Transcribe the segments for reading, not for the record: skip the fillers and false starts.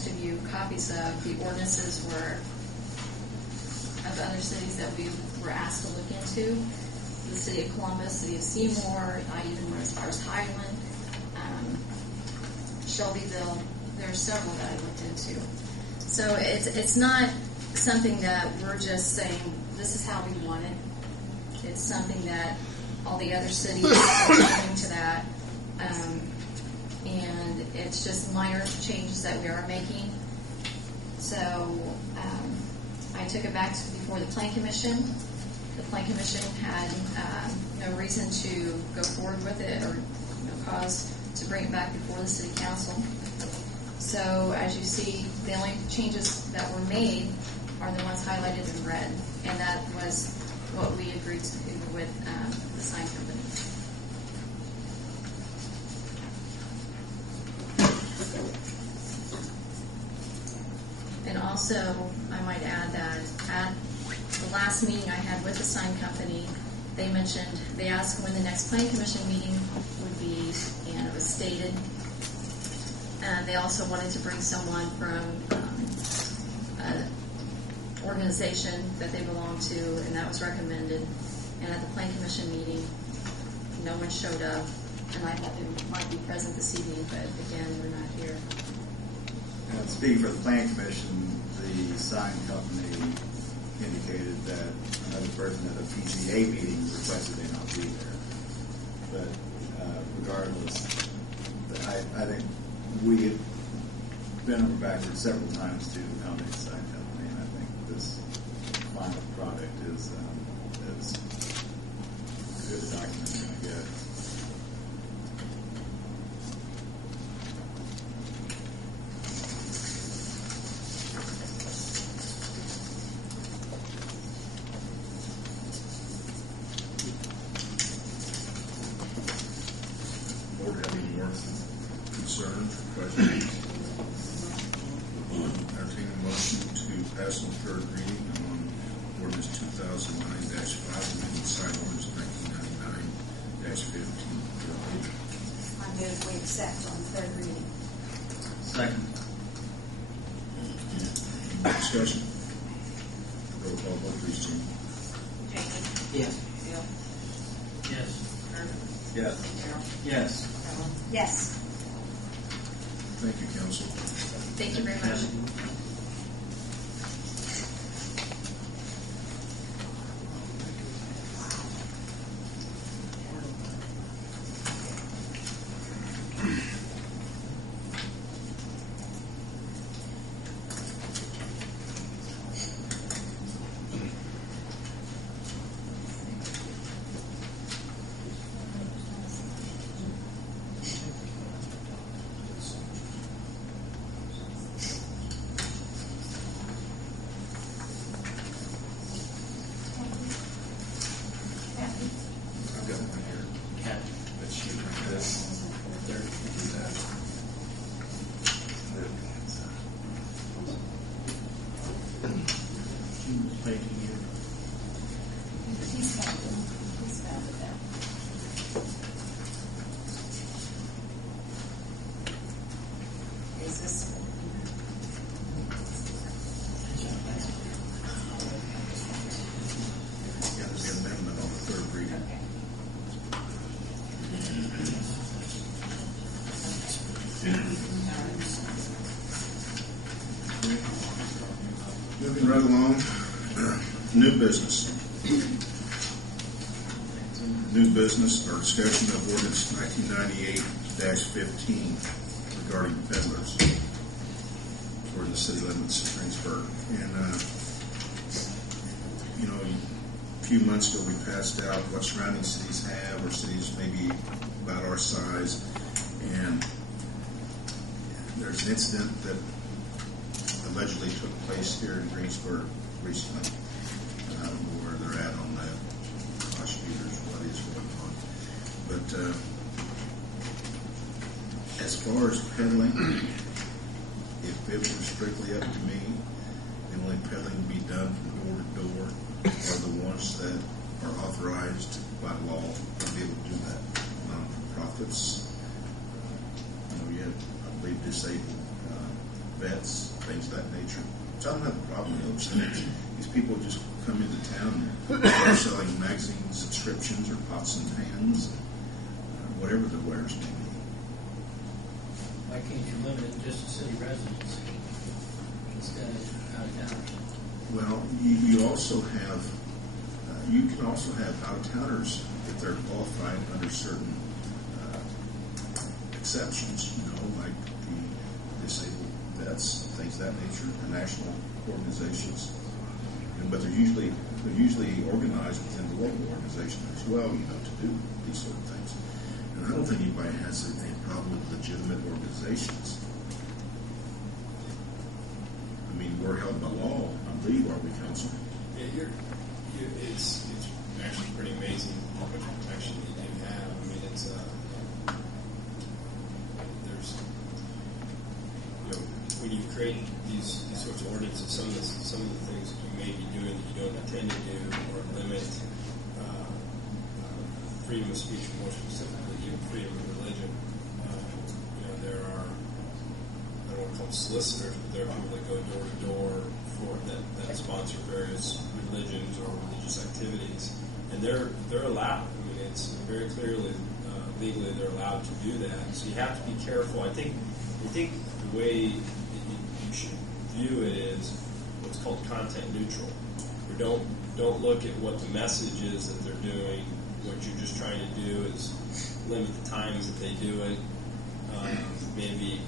most of you copies of the ordinances of other cities that we were asked to look into. The city of Columbus, city of Seymour, I even went as far as Highland, Shelbyville. There are several that I looked into. So it's not something that we're just saying this is how we want it. It's something that all the other cities are coming to that, and it's just minor changes that we are making. So I took it back before the Plan Commission. The Plan Commission had no reason to go forward with it or no cause to bring it back before the City Council. So as you see, the only changes that were made are the ones highlighted in red, and that was what we agreed to do with the sign company. And also, I might add that at the last meeting I had with the sign company, they asked when the next Plan Commission meeting would be, and it was stated. And they also wanted to bring someone from an organization that they belong to, and that was recommended. And at the Plan Commission meeting, no one showed up, and I thought they might be present this evening, but again, they're not here. Speaking for the Plan Commission, the sign company indicated that another person at a PCA meeting requested they not be there. But regardless, I think we have been over backwards several times to accommodate the sign company, and I think this final product is as good a document as I get. Discussion. Roll call vote, please, Jim. Yes. Bill? Yes. Kurt? Yes. Carol? Yes. Ellen? Yes. Thank you, council. Thank you very much. I've got one here. Cat. Let's shoot like this. There, do that. She was making you. He's found it now. Is this? Yeah, there's the amendment on the third reading. Moving right along, new business. New business or discussion of ordinance 1998-15 regarding peddlers for the city limits of Greensburg. And, a few months ago we passed out what surrounding cities have, or cities maybe about our size. And there's an incident that allegedly took place here in Greensburg recently. I don't know where they're at on that, prosecutors, what is going on. But as far as peddling, if it were strictly up to me, the only peddling to be done from door to door are the ones that are authorized by law to be able to do that. Non-profits, you have, I believe, disabled vets, things of that nature. So I don't have a problem with those things. These people just come into town and start selling magazine subscriptions or pots and pans, whatever the wares may be. Why can't you limit it just to city residents instead of out of towners? Well, you also have, you can also have out-of-towners if they're qualified under certain exceptions, like the disabled vets, things of that nature, the national organizations. But they're usually organized within the local organization as well, to do these sort of things. And I don't think anybody has a problem with legitimate organizations. I mean, we're held by law, I believe, are we, counsel? Yeah, it's actually pretty amazing how much protection you do have. I mean, it's there's when you create these sorts of ordinances, some of the things that you may be doing that you don't intend to do, or limit freedom of speech, more specifically, even freedom of religion. There are, I don't want to call them solicitors, but there are people that go door to door for that sponsor various religions or religious activities, and they're allowed. I mean, it's very clearly legally they're allowed to do that. So you have to be careful. I think the way you should view it is what's called content neutral. Or don't look at what the message is that they're doing. What you're just trying to do is limit the times that they do it. Maybe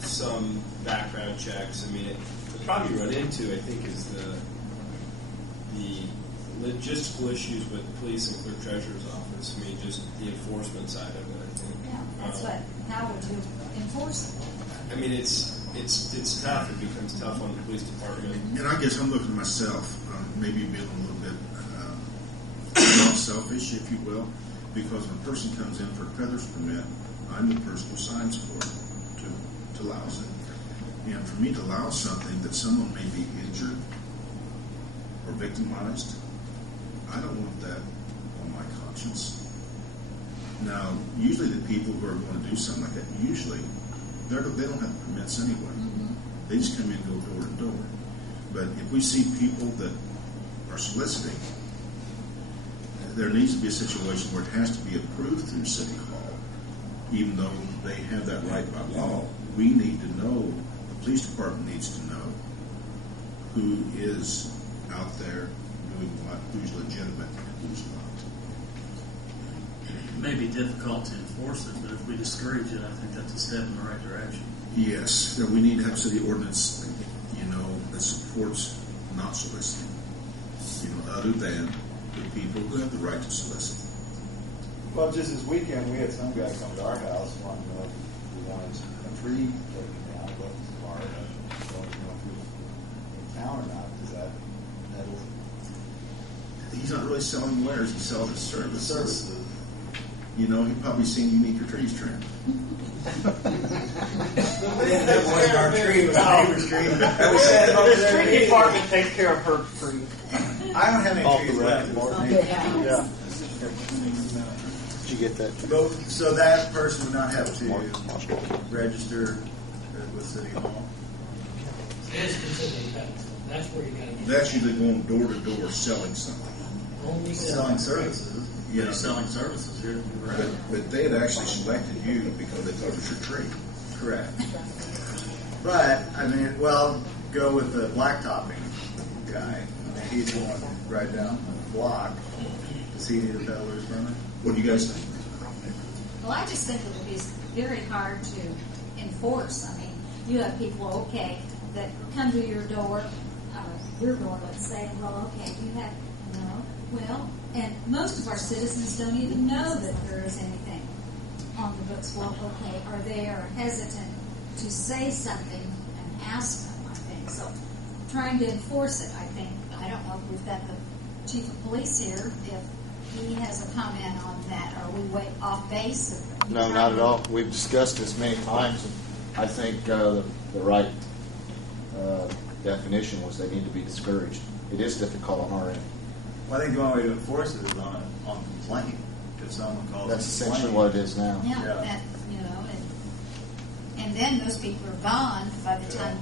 some background checks. I mean, the problem you run into, I think, is the logistical issues with the police and clerk treasurer's office. I mean, just the enforcement side of it, I think. Yeah, that's how would you enforce it? I mean, it's tough. It becomes tough on the police department. And I guess I'm looking at myself, maybe being a little bit selfish, if you will, because when a person comes in for a peddler's permit, I'm the person who signs for it, to allow it. And for me to allow something that someone may be injured or victimized, I don't want that on my conscience. Now, usually the people who are going to do something like that, they don't have permits anyway. Mm-hmm. They just come in and go door to door. But if we see people that are soliciting, there needs to be a situation where it has to be approved through City Hall, even though they have that right by law. We need to know, the police department needs to know who is out there doing what, who's legitimate and who's not. It may be difficult to enforce it, but if we discourage it, I think that's a step in the right direction. Yes, we need to have city ordinance, that supports not soliciting, other than the people who have the right to solicit. Well, just this weekend, we had some guy come to our house wanting to know if we wanted a tree taken down, but our, so, if he was in town or not, is that He's not really selling wares, he's selling his services. services? He's probably seen you need your trees trimmed. That wasn't our tree, it was our neighbor's tree. And we said, The street department takes care of her tree. I don't have any trees left. Yeah. Did you get that? So that person would not have to register with City Hall? It's considered tax. That's where you got to get. That's usually going door to door selling something. Only Selling services. You're selling services, you're right. But they had actually selected you because they thought it was your tree. Correct. But, go with the blacktopping guy. He's the one right down the block. Does he need a peddler's permit? What do you guys think? Well, I just think it would be very hard to enforce. I mean, you have people, that come to your door, your door, let's say, you have, and most of our citizens don't even know that there is anything on the books. Or they are hesitant to say something and ask them, I think. So trying to enforce it, I don't know if we've got the chief of police here, if he has a comment on that. Are we way off base? No, not at all. We've discussed this many times, and I think the right definition was they need to be discouraged. It is difficult on our end. Well, I think the only way to enforce it is on complaint. If someone calls That's essentially what it is now. Yeah, Yeah. and then those people are gone by the time